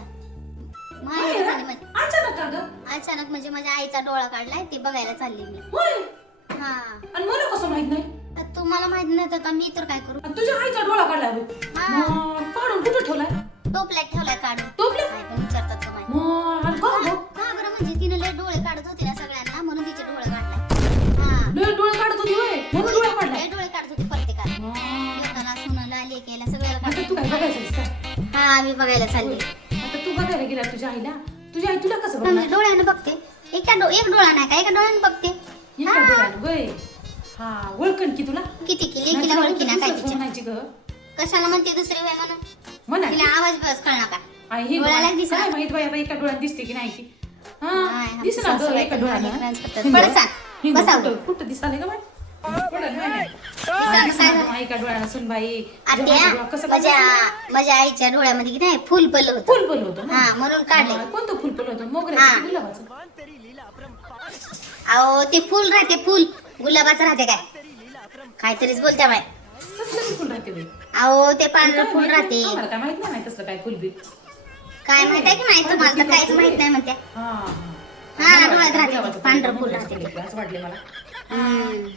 माझ्या माहेरी चालली म्हणजे अचानक का ग? अचानक म्हणजे माझ्या आईचा डोळा काढलाय ते बघायला चालली मी. होय. हा आणि मला कसं माहित नाही? तर तुम्हाला माहित नाही तर मी तर काय करू. आणि तुझ्या आईचा डोळा काढला होय. हा. मग काढून कुठं ठेवलाय? टोपल्यात ठेवलाय काढून. टोपल्यात? काय पण विचारतात तुम्हाला. मग आणि का गं? का बरं म्हणजे तिने लय डोळे काढत होते ना सगळ्यांना म्हणून तिचे डोळे काढलाय. हा लय डोळे काढत होती होय. म्हणून डोळा काढला. लय डोळे काढत होते प्रत्येकाला. मग लोकांना सुनाला लेकेला सगळ्याला आता काढत तू काय होते. बघायचं काय? हा मी बघायला चालली. आता तू बघायला गेला तुझ्या आईला. तुझी आई तुला कसं म्हणजे बघणार? डोळ्यानं बघते. एक डोळा नाही का एका डोळ्यानं बघते. एका डोळ्यानं होय. हा ओळखण की तुला? किती की लेकीला ओळखी ना काय तिच्या. म्हणायची ग. कशाला म्हणते दुसरी वेळ म्हणून म्हणा. तिला आवाज बस कळणार का. आई हे डोळ्याला दिसणार. काय माहित बाई एका डोळ्यात दिसते की नाही ती. हा नाही, दिसणार ग सासूबाई एका पण डोळ्यानं. लेकरांचं करतात. बरं सांग, हिंग, बसावं. कुठं दिसाले का बाई? कुठं नाही, नाही. सांग, दिसणार सांग. ग एका डोळ्यानं सुनबाई. तुझ्या आत्या माझ्या डोळ्यात कसं माझ्या आईच्या डोळ्यामध्ये की नाही फुल पडलं होतं. फुल पडलं होतं ना? हा म्हणून काढले. हा, कोणतं फुल पडलं होतं? हा. मोगऱ्याचं की गुलाबाचं? अहो ते फुल राहते फुल गुलाबाचं राहते काय काहीतरीच बोलत्या बाय. कसलं बी फुल राहते बाई? अहो ते पांढरं काय फुल माहित राहते. नाही, आम्हाला काय माहित नाही तसलं काय फुल बी. काय माहित आहे की नाही तुम्हाला तर काहीच माहित नाही म्हणत्या. हा हा, डोळ्यात राहते ते, गुलाबाचं पांढरं फुल फुल राहते ते. असं वाटले मला. हम्म.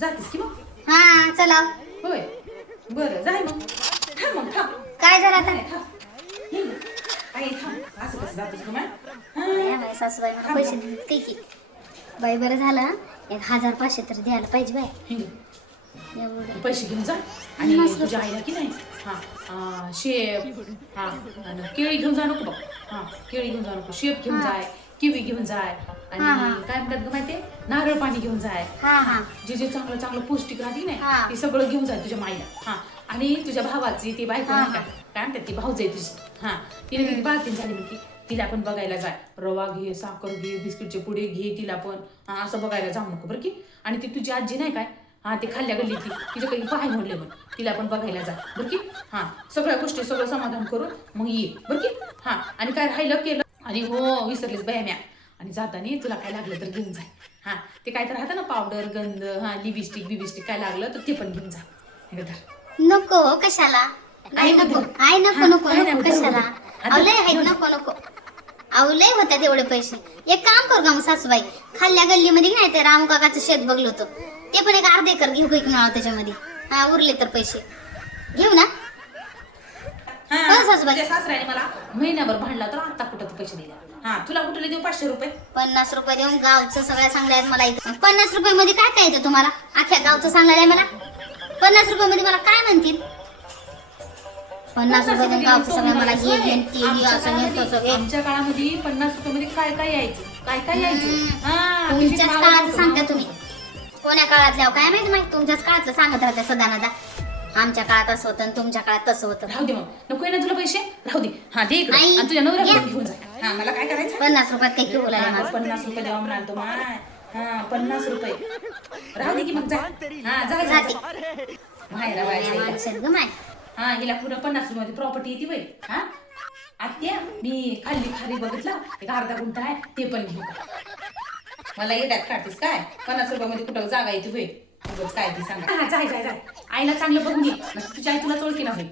जातीस की मग? हा चला होय बरं जाय मग. थांब मग थांब. काय झालं आता. नाही, थांब. हिंग. आई थांब. असं कसं जातोस गं माय? हा. बाया, बाया, सासूबाई मला पैसे देतात काही की. बाई बरं झालं 1,500 तरी द्यायला पाहिजे बाय. हिंग. एवढं पैसे घेऊन जा आणि तुझ्या आईला की नाही शेप आणि केळी घेऊन जा नको बघ. केळी घेऊन जा नको, शेप घेऊन जाय, किवी घेऊन जाय आणि काय म्हणतात ग माहितीये नारळ पाणी घेऊन जाय. हा हा जे जे चांगलं चांगलं पौष्टिक राहते हा. नाही ते सगळं घेऊन जाय तुझ्या माईला. आणि तुझ्या भावाची ती बायको नाही का काय म्हणतात ती भाऊज आहे तुझी. तिने कधी बाळतीन झाली म्हणते तिला पण बघायला जाय. रवा घे, साखर घे, बिस्किटचे पुडे घे तिला पण. असं बघायला जाऊ नको बरं की. आणि ती तुझी आजी नाही काय ते खाल्ल्या गल्लीतली तिच्या काही पाय म्हणले मग तिला पण बघायला जा बरं की. सगळ्या गोष्टी सगळं समाधान करून मग ये बरं की. आणि काय राहिलं केलं आणि हो विसरलीस बया म्या. आणि जाताना तुला काय लागलं तर घेऊन जाय. ते काय तर राहतं ना पावडर गंध लिपस्टिक बिबिस्टिक काय लागलं तर ते पण घेऊन जा. हे धर. नको कशाला. आई नको आई नको नको नको कशाला. आवले आहेत नको नको. आवले होत्या तेवढे पैसे. एक काम करू का मग सासूबाई खाल्ल्या गल्लीमध्ये नाही ते रामू काकाचं शेत बघलं होतं ते पण एक अर्धा एकर घेऊ काही मिळावं त्याच्यामध्ये. उरले तर पैसे घेऊ ना. सासूबाई तुझ्या सासऱ्याने मला महिनाभर भांडला तर आता कुठं तू पैसे दिले. तुला कुठले देऊ 500 रुपये? 50 रुपये देऊन गावचं सगळ्या सांगल्या आहेत मला इथं. 50 रुपये मध्ये काय काय येतं तुम्हाला अख्ख्या गावचं सांगणार आहे मला. 50 रुपये मध्ये मला काय म्हणतील. 50 रुपये देऊन गावचं सगळं मला हे घेऊन ते घे असं घे तसं घे. आमच्या काळामध्ये 50 रुपये मध्ये काय काय यायचं काय काय यायचं. तुमच्याच काळात सांगता तुम्ही. कोण्या काळातल्या काय माहिती तुमच्याच काळातलं सांगत राहते सदानदा. आमच्या काळात असं होतं आणि तुमच्या काळात तसं होतं. राहू दे मग नको आहे ना तुला पैसे राहू दे. दे इकडे आई, आणि तुझ्या नवऱ्याला घ्या. पण घेऊन जा. मला काय करायचं 50 रुपयात काही घेऊ लागले माझं. 50 रुपये द्यावा म्हणाल तो माय. 50 रुपये राहू दे की मग जा. जा जाते. बाहेर बाहेर माणसं ग माय. हिला पुन्हा 50 रुपये प्रॉपर्टी येते बाई. आत्या मी खाली बघितला एक अर्धा गुंठा आहे ते पण घेऊ का. मला येड्यात काढतेस काय 50 रुपयामध्ये कुठं जागा येते होय. काय ती सांगा. जाय जाय जाय आईला चांगलं बघून ये तुझी आई तुला ओळखी ना होईल.